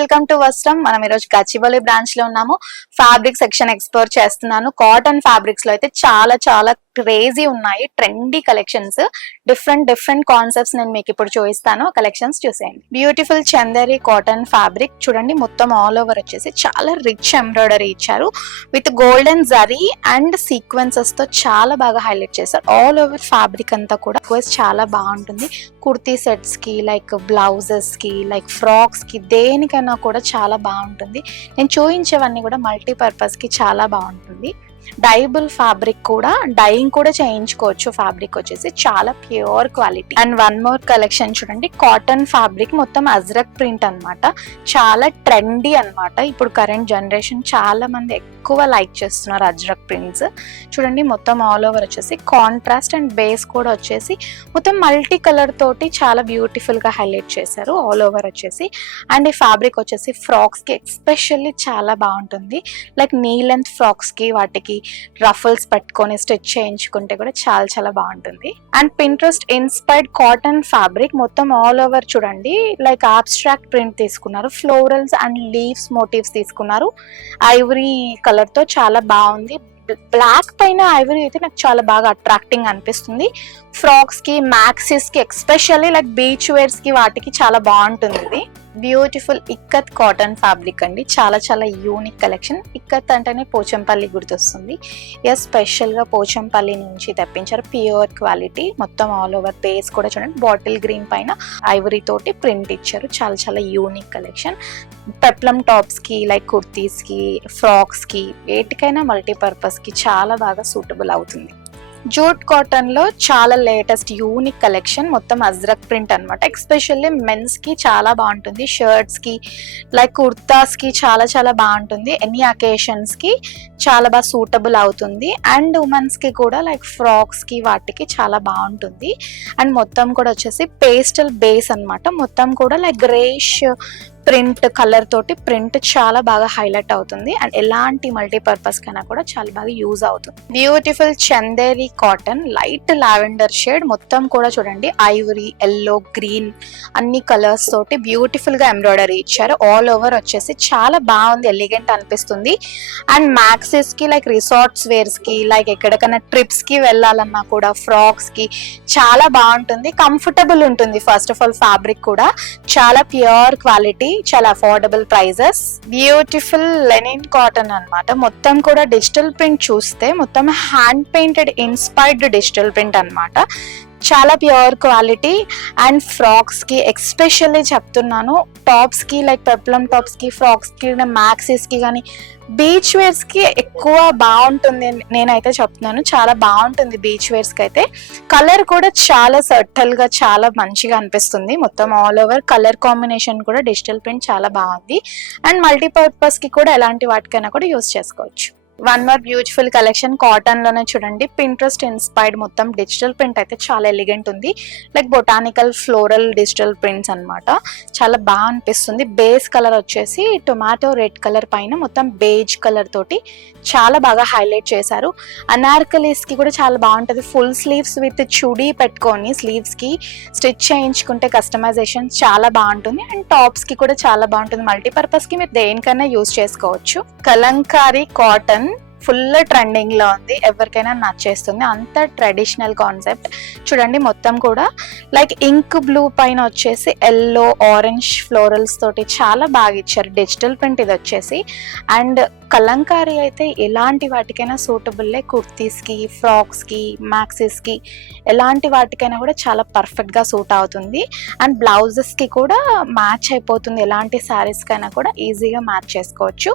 Welcome to వస్త్రం. మనం ఈరోజు గచ్చిబౌలి బ్రాంచ్ లో ఉన్నాము. ఫ్యాబ్రిక్ సెక్షన్ ఎక్స్ప్లోర్ చేస్తున్నాను. కాటన్ ఫ్యాబ్రిక్స్ లో అయితే చాలా చాలా క్రేజీ ఉన్నాయి, ట్రెండీ కలెక్షన్స్, డిఫరెంట్ కాన్సెప్ట్స్ నేను మీకు ఇప్పుడు చూపిస్తాను. కలెక్షన్స్ చూసేయండి. బ్యూటిఫుల్ చందేరి కాటన్ ఫ్యాబ్రిక్ చూడండి, మొత్తం ఆల్ ఓవర్ వచ్చేసి చాలా రిచ్ ఎంబ్రాయిడరీ ఇచ్చారు with golden zari and sequences తో చాలా బాగా హైలైట్ చేశారు. ఆల్ ఓవర్ ఫ్యాబ్రిక్ అంతా కూడా చాలా బాగుంటుంది. కుర్తీ సెట్స్ కి, లైక్ బ్లౌజెస్ కి, లైక్ ఫ్రాక్స్ కి, దేనికైనా కూడా చాలా బాగుంటుంది. నేను చూపించేవన్నీ కూడా మల్టీపర్పస్ కి చాలా బాగుంటుంది. డైబుల్ ఫ్యాబ్రిక్ కూడా, డైయింగ్ కూడా చేయించుకోవచ్చు. ఫ్యాబ్రిక్ వచ్చేసి చాలా pure quality. And one more collection చూడండి, కాటన్ ఫ్యాబ్రిక్ మొత్తం అజ్రక్ ప్రింట్ అన్నమాట. చాలా ట్రెండీ అన్నమాట. ఇప్పుడు కరెంట్ జనరేషన్ చాలా మంది ఎక్కువ లైక్ చేస్తున్నారు అజ్రక్ ప్రింట్స్. చూడండి మొత్తం ఆల్ ఓవర్ వచ్చేసి కాంట్రాస్ట్ అండ్ బేస్ కూడా వచ్చేసి మొత్తం మల్టీ కలర్ తోటి చాలా బ్యూటిఫుల్ గా హైలైట్ చేశారు ఆల్ ఓవర్ వచ్చేసి. అండ్ ఈ ఫ్యాబ్రిక్ వచ్చేసి ఫ్రాక్స్ కి ఎస్పెషల్లీ చాలా బాగుంటుంది. లైక్ నీ లెంత్ ఫ్రాక్స్ కి, వాటికి రఫల్స్ పెట్టుకొని స్టిచ్ చేయించుకుంటే కూడా చాలా చాలా బాగుంటుంది. And Pinterest inspired cotton fabric మొత్తం ఆల్ ఓవర్ చూడండి, లైక్ ఆబ్స్ట్రాక్ట్ ప్రింట్ తీసుకున్నారు, ఫ్లోరల్స్ అండ్ లీవ్స్ మోటివ్స్ తీసుకున్నారు. ఐవరీ కలర్ తో చాలా బాగుంది. బ్లాక్ పైన ఐవరీ అయితే నాకు చాలా బాగా అట్రాక్టింగ్ అనిపిస్తుంది. ఫ్రాక్స్ కి, మ్యాక్సీస్ కి, ఎస్పెషల్లీ లైక్ బీచ్ వేర్స్ కి, వాటికి చాలా బాగుంటుంది. బ్యూటిఫుల్ ఇక్కత్ కాటన్ ఫ్యాబ్రిక్ అండి, చాలా చాలా యూనిక్ కలెక్షన్. ఇక్కత్ అంటేనే పోచంపల్లి గుర్తొస్తుంది. స్పెషల్ గా పోచంపల్లి నుంచి తెప్పించారు, ప్యూర్ క్వాలిటీ. మొత్తం ఆల్ ఓవర్ బేస్ కూడా చూడండి, బాటిల్ గ్రీన్ పైన ఐవరీ తోటి ప్రింట్ ఇచ్చారు. చాలా చాలా యూనిక్ కలెక్షన్. పెప్లం టాప్స్ కి, లైక్ కుర్తీస్ కి, ఫ్రాక్స్ కి, వేటికైనా మల్టీపర్పస్ కి చాలా బాగా సూటబుల్ అవుతుంది. జూట్ కాటన్ లో చాలా లేటెస్ట్ యూనిక్ కలెక్షన్, మొత్తం అజ్రక్ ప్రింట్ అన్నమాట. ఎస్పెషల్లీ మెన్స్ కి చాలా బాగుంటుంది. షర్ట్స్ కి, లైక్ కుర్తాస్ కి చాలా చాలా బాగుంటుంది. ఎనీ అకేషన్స్ కి చాలా బాగా సూటబుల్ అవుతుంది. అండ్ ఉమెన్స్ కి కూడా లైక్ ఫ్రాక్స్ కి, వాటికి చాలా బాగుంటుంది. అండ్ మొత్తం కూడా వచ్చేసి పేస్టల్ బేస్ అన్నమాట. మొత్తం కూడా లైక్ గ్రేష్ ప్రింట్ కలర్ తోటి ప్రింట్ చాలా బాగా హైలైట్ అవుతుంది. అండ్ ఎలాంటి మల్టీపర్పస్ కైనా కూడా చాలా బాగా యూజ్ అవుతుంది. Beautiful Chanderi cotton, light lavender shade, మొత్తం కూడా చూడండి ఐవరీ, ఎల్లో, గ్రీన్ అన్ని కలర్స్ తోటి బ్యూటిఫుల్ గా ఎంబ్రాయిడరీ ఇచ్చారు. ఆల్ ఓవర్ వచ్చేసి చాలా బాగుంది, ఎలిగెంట్ అనిపిస్తుంది. అండ్ మ్యాక్సెస్ కి, లైక్ రిసార్ట్స్ వేర్స్ కి, లైక్ ఎక్కడికైనా ట్రిప్స్ కి వెళ్ళాలన్నా కూడా ఫ్రాక్స్ కి చాలా బాగుంటుంది. కంఫర్టబుల్ ఉంటుంది. ఫస్ట్ ఆఫ్ ఆల్ ఫ్యాబ్రిక్ కూడా చాలా ప్యూర్ క్వాలిటీ, చాలా affordable prices. Beautiful linen cotton అన్నమాట. మొత్తం కూడా డిజిటల్ ప్రింట్ చూస్తే మొత్తం hand painted inspired digital print అన్నమాట. చాలా ప్యూర్ క్వాలిటీ. అండ్ ఫ్రాక్స్ కి ఎస్పెషల్లీ చెప్తున్నాను, టాప్స్ కి, లైక్ పెప్లం టాప్స్ కి, ఫ్రాక్స్ కి, మ్యాక్సీస్ కి కానీ బీచ్ వేర్స్ కి ఎక్కువ బాగుంటుంది. నేనైతే చెప్తున్నాను చాలా బాగుంటుంది బీచ్ వేర్స్ కి అయితే. కలర్ కూడా చాలా సర్టల్ గా చాలా మంచిగా అనిపిస్తుంది. మొత్తం ఆల్ ఓవర్ కలర్ కాంబినేషన్ కూడా డిజిటల్ ప్రింట్ చాలా బాగుంది. అండ్ మల్టీపర్పస్ కి కూడా ఎలాంటి వాటికైనా కూడా యూస్ చేసుకోవచ్చు. One more beautiful collection cotton లోనే చూడండి, పింట్రెస్ట్ ఇన్స్పైర్డ్ మొత్తం డిజిటల్ ప్రింట్ అయితే చాలా ఎలిగెంట్ ఉంది. Like botanical floral digital prints అన్నమాట. చాలా బాగా అనిపిస్తుంది. బేస్ కలర్ వచ్చేసి టొమాటో రెడ్ కలర్ పైన మొత్తం బేజ్ కలర్ తోటి చాలా బాగా హైలైట్ చేశారు. అనార్కలీస్ కి కూడా చాలా బాగుంటది. ఫుల్ స్లీవ్స్ విత్ చుడీ పెట్టుకొని స్లీవ్స్ కి స్టిచ్ చేయించుకుంటే కస్టమైజేషన్ చాలా బాగుంటుంది. అండ్ టాప్స్ కి కూడా చాలా బాగుంటుంది. మల్టీపర్పస్ కి మీరు దేనికైనా యూజ్ చేసుకోవచ్చు. కలంకారీ కాటన్ ఫుల్ ట్రెండింగ్ లో ఉంది, ఎవరికైనా నచ్చేస్తుంది. అంత ట్రెడిషనల్ కాన్సెప్ట్ చూడండి. మొత్తం కూడా లైక్ ఇంక్ బ్లూ పైన వచ్చేసి ఎల్లో, ఆరెంజ్ ఫ్లోరల్స్ తోటి చాలా బాగా ఇచ్చారు. డిజిటల్ ప్రింట్ ఇది వచ్చేసి. అండ్ కలంకారీ అయితే ఎలాంటి వాటికైనా సూటబుల్, కుర్తీస్ కి, ఫ్రాక్స్ కి, మ్యాక్సీస్ కి, ఎలాంటి వాటికైనా కూడా చాలా పర్ఫెక్ట్ గా సూట్ అవుతుంది. అండ్ బ్లౌజెస్ కి కూడా మ్యాచ్ అయిపోతుంది. ఎలాంటి శారీస్ కైనా కూడా ఈజీగా మ్యాచ్ చేసుకోవచ్చు.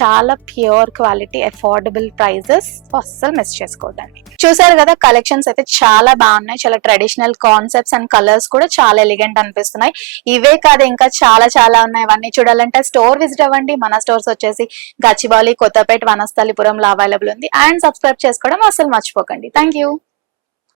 చాలా ప్యూర్ క్వాలిటీ, అఫోర్డబుల్ ప్రైజెస్, అస్సలు మిస్ చేసుకోవద్దండి. చూసారు కదా, కలెక్షన్స్ అయితే చాలా బాగున్నాయి. చాలా ట్రెడిషనల్ కాన్సెప్ట్స్ అండ్ కలర్స్ కూడా చాలా ఎలిగెంట్ అనిపిస్తున్నాయి. ఇవే కాదు, ఇంకా చాలా చాలా ఉన్నాయి. ఇవన్నీ చూడాలంటే స్టోర్ విజిట్ అవ్వండి. మన స్టోర్స్ వచ్చేసి గచ్చిబౌలి, కొత్తపేట, వనస్థలిపురంలో అవైలబుల్ ఉంది. అండ్ సబ్స్క్రైబ్ చేసుకోవడం అసలు మర్చిపోకండి. Thank you.